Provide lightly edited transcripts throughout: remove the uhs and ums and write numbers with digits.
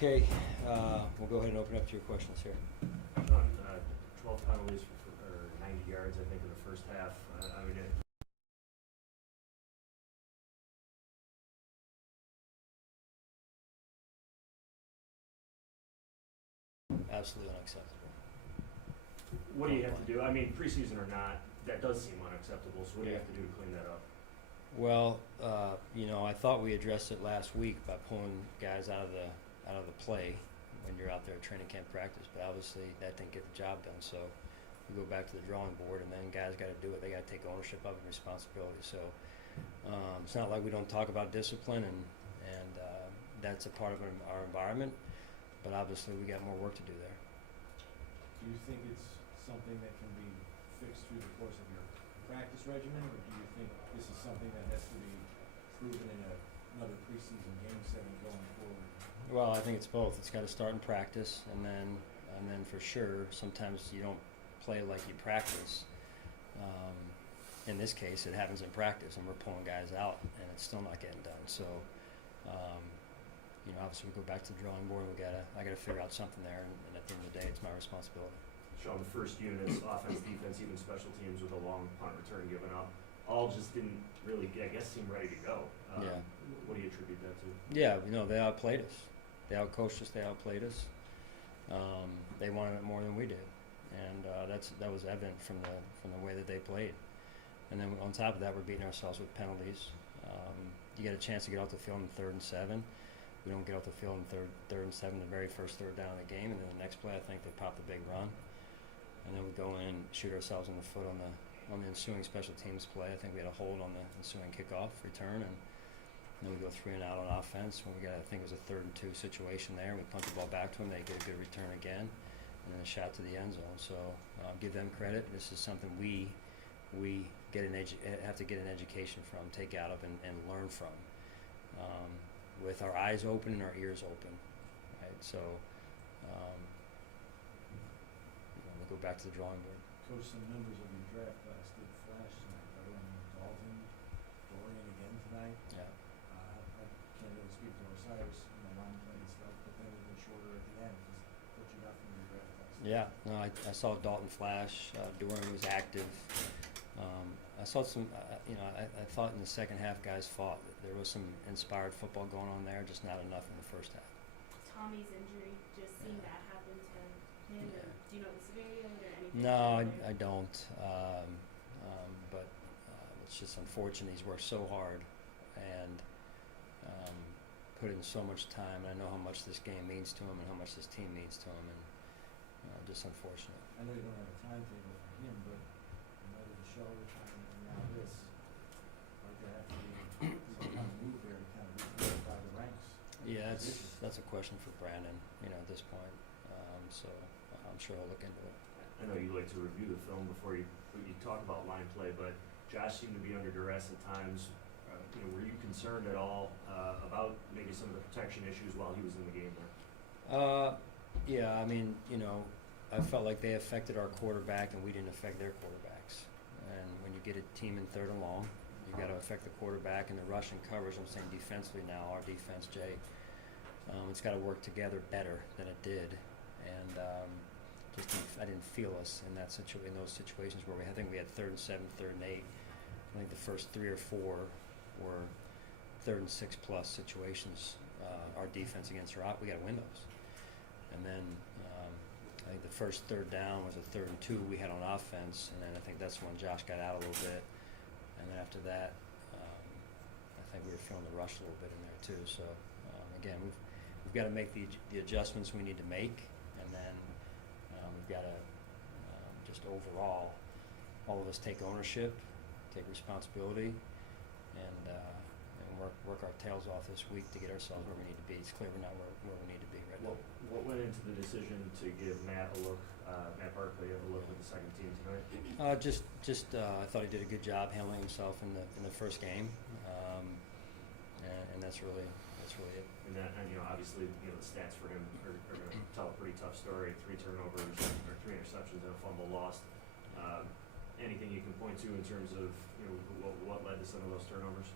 Okay, we'll go ahead and open up to your questions here. Sean, 12 penalties or 90 yards, I think, in the first half. I mean, Absolutely unacceptable. what do you have to do? I mean, preseason or not, that does seem unacceptable. So what do you have to do to clean that up? Well, I thought we addressed it last week by pulling guys out of the play when you're out there at training camp practice, but obviously that didn't get the job done. So we go back to the drawing board, and then guys got to do it. They got to take ownership of it and responsibility. So it's not like we don't talk about discipline, and that's a part of our environment, but obviously we got more work to do there. Do you think it's something that can be fixed through the course of your practice regimen, or do you think this is something that has to be proven in another preseason game setting going forward? Well, I think it's both. It's got to start in practice, and then for sure, sometimes you don't play like you practice. In this case, it happens in practice, and we're pulling guys out, and it's still not getting done. So, obviously, we go back to the drawing board. I gotta figure out something there, and at the end of the day, it's my responsibility. Sean, the first units, offense, defense, even special teams with a long punt return given up, all just didn't really, I guess, seem ready to go. Yeah. What do you attribute that to? Yeah, they outplayed us. They outcoached us. They outplayed us. They wanted it more than we did, and that was evident from the way that they played. And then on top of that, we're beating ourselves with penalties. You get a chance to get off the field in 3rd and 7. We don't get off the field in third and 7, the very first third down of the game, and then the next play, I think they popped a big run, and then we go in and shoot ourselves in the foot on the ensuing special teams play. I think we had a hold on the ensuing kickoff return, and then we go 3 and out on offense when we got, I think it was a 3rd and 2 situation there. We punt the ball back to them. They get a good return again, and then a shot to the end zone. So give them credit. This is something we have to get an education from, take out of, and learn from, with our eyes open and our ears open, right? So we go back to the drawing board. Coach, some members of your draft class did flash tonight. Dalton, Dorian again tonight. Yeah. I can't really speak to Osiris, line play and stuff, but then a bit shorter at the end. Just what you got from your draft class? Yeah, no, I saw Dalton flash. Dorian was active. I saw some, I thought in the second half guys fought. There was some inspired football going on there, just not enough in the first half. Tommy's injury, just seeing that happen to him. Yeah. Do you know the severity of it or anything? No, I don't. But it's just unfortunate. He's worked so hard and put in so much time. And I know how much this game means to him and how much this team means to him, and just unfortunate. I know you don't have a timetable for him, but in order to show retirement and now this, like there have to be some kind of move there to kind of refortify the ranks. Yeah, that's a question for Brandon, at this point. So I'm sure he'll look into it. I know you like to review the film before you talk about line play, but Josh seemed to be under duress at times. Were you concerned at all about maybe some of the protection issues while he was in the game there? Yeah, I mean, I felt like they affected our quarterback and we didn't affect their quarterbacks. And when you get a team in 3rd and long, you got to affect the quarterback and the rush and coverage. I'm saying defensively now, our defense, Jay, it's got to work together better than it did. And I didn't feel us in those situations where I think we had 3rd and 7, 3rd and 8. I think the first 3 or 4 were 3rd and 6 plus situations. Our defense against our we got to win those. And then I think the first 3rd down was a 3rd and 2 we had on offense, and then I think that's when Josh got out a little bit. And then after that, I think we were feeling the rush a little bit in there too. So again, we've got to make the adjustments we need to make, and then we've got to just overall, all of us take ownership, take responsibility, and work our tails off this week to get ourselves where we need to be. It's clear we're not where we need to be right now. What went into the decision to give Matt Barkley a look with the second team tonight? I thought he did a good job handling himself in the first game, and that's really it. And that, obviously, the stats for him are going to tell a pretty tough story. 3 turnovers or 3 interceptions and a fumble lost. Anything you can point to in terms of what led to some of those turnovers?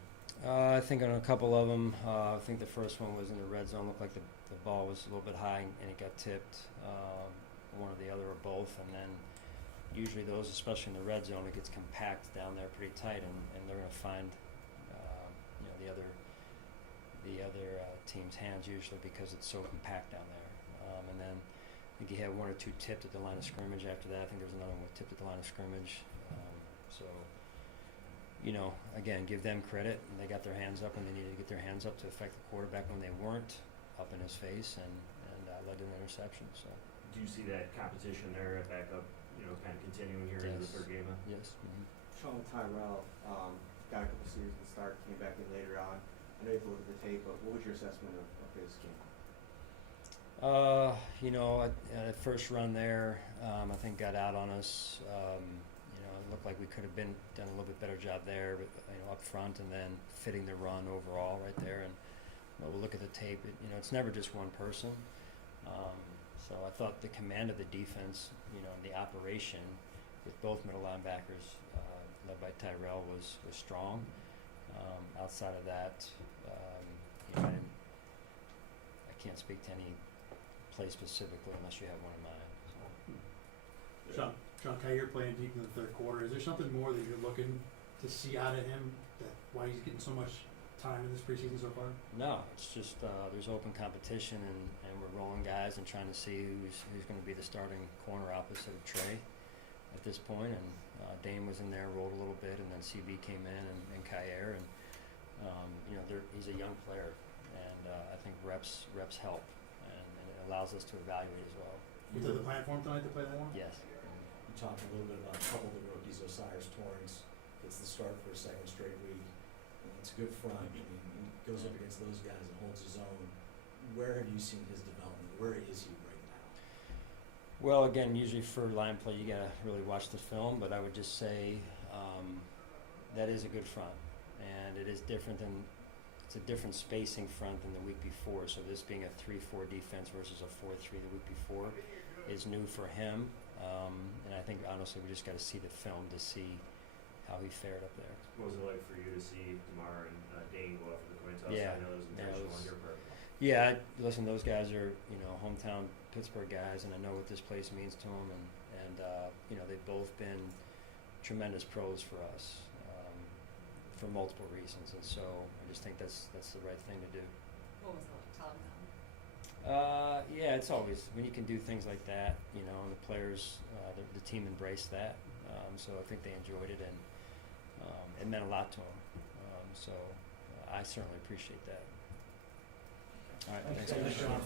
I think on a couple of them, I think the first one was in the red zone, looked like the ball was a little bit high and it got tipped, one or the other or both, and then usually those, especially in the red zone, it gets compact down there pretty tight, and they're gonna find, you know, the other team's hands usually because it's so compact down there. And then I think he had one or two tipped at the line of scrimmage after that. I think there was another one tipped at the line of scrimmage. So, you know, again, give them credit. And they got their hands up when they needed to get their hands up to affect the quarterback when they weren't up in his face, and led to an interception. So. Do you see that competition there at backup, you know, kind of continuing here into the Yes. third game? Yes. Mm-hmm. Sean Tyrell got a couple series to start, came back in later on. I know you have to look at the tape, but what was your assessment of his game? You know, at first run there, I think got out on us. You know, it looked like we could have done a little bit better job there, but you know, up front, and then fitting the run overall right there. And we'll look at the tape. You know, it's never just one person. So I thought the command of the defense, you know, the operation with both middle linebackers, led by Tyrell, was strong. Outside of that, you know, I can't speak to any play specifically unless you have one in mind. So. Sean Kiger playing deep in the third quarter. Is there something more that you're looking to see out of him, that why he's getting so much time in this preseason so far? No, it's just there's open competition, and we're rolling guys and trying to see who's going to be the starting corner opposite of Trey at this point. And Dane was in there, rolled a little bit, and then CB came in, and Kier, and you know, he's a young player, and I think reps help, and it allows us to evaluate as well. Was that the plan for him tonight to play that one? Yes. You talked a little bit about a couple of the rookies, Osiris Torrance gets the start for a second straight week. And it's a good front. I mean, he goes up against those guys and holds his own. Where have you seen his development? Where is he right now? Well, again, usually for line play, you gotta really watch the film, but I would just say that is a good front, and it is different than. It's a different spacing front than the week before. So this being a 3-4 defense versus a 4-3 the week before is new for him. And I think honestly we just got to see the film to see how he fared up there. What was it like for you to see DeMar and Dane go after the coin toss? Yeah. I know it was intentional on your part. Yeah, listen, those guys are, you know, hometown Pittsburgh guys, and I know what this place means to them, and you know, they've both been tremendous pros for us. For multiple reasons, and so I just think that's the right thing to do. What was it like telling them? Yeah, it's always when you can do things like that, you know, and the players, the team embraced that, so I think they enjoyed it, and it meant a lot to them. So I certainly appreciate that. All right, thanks. Thanks, Sean.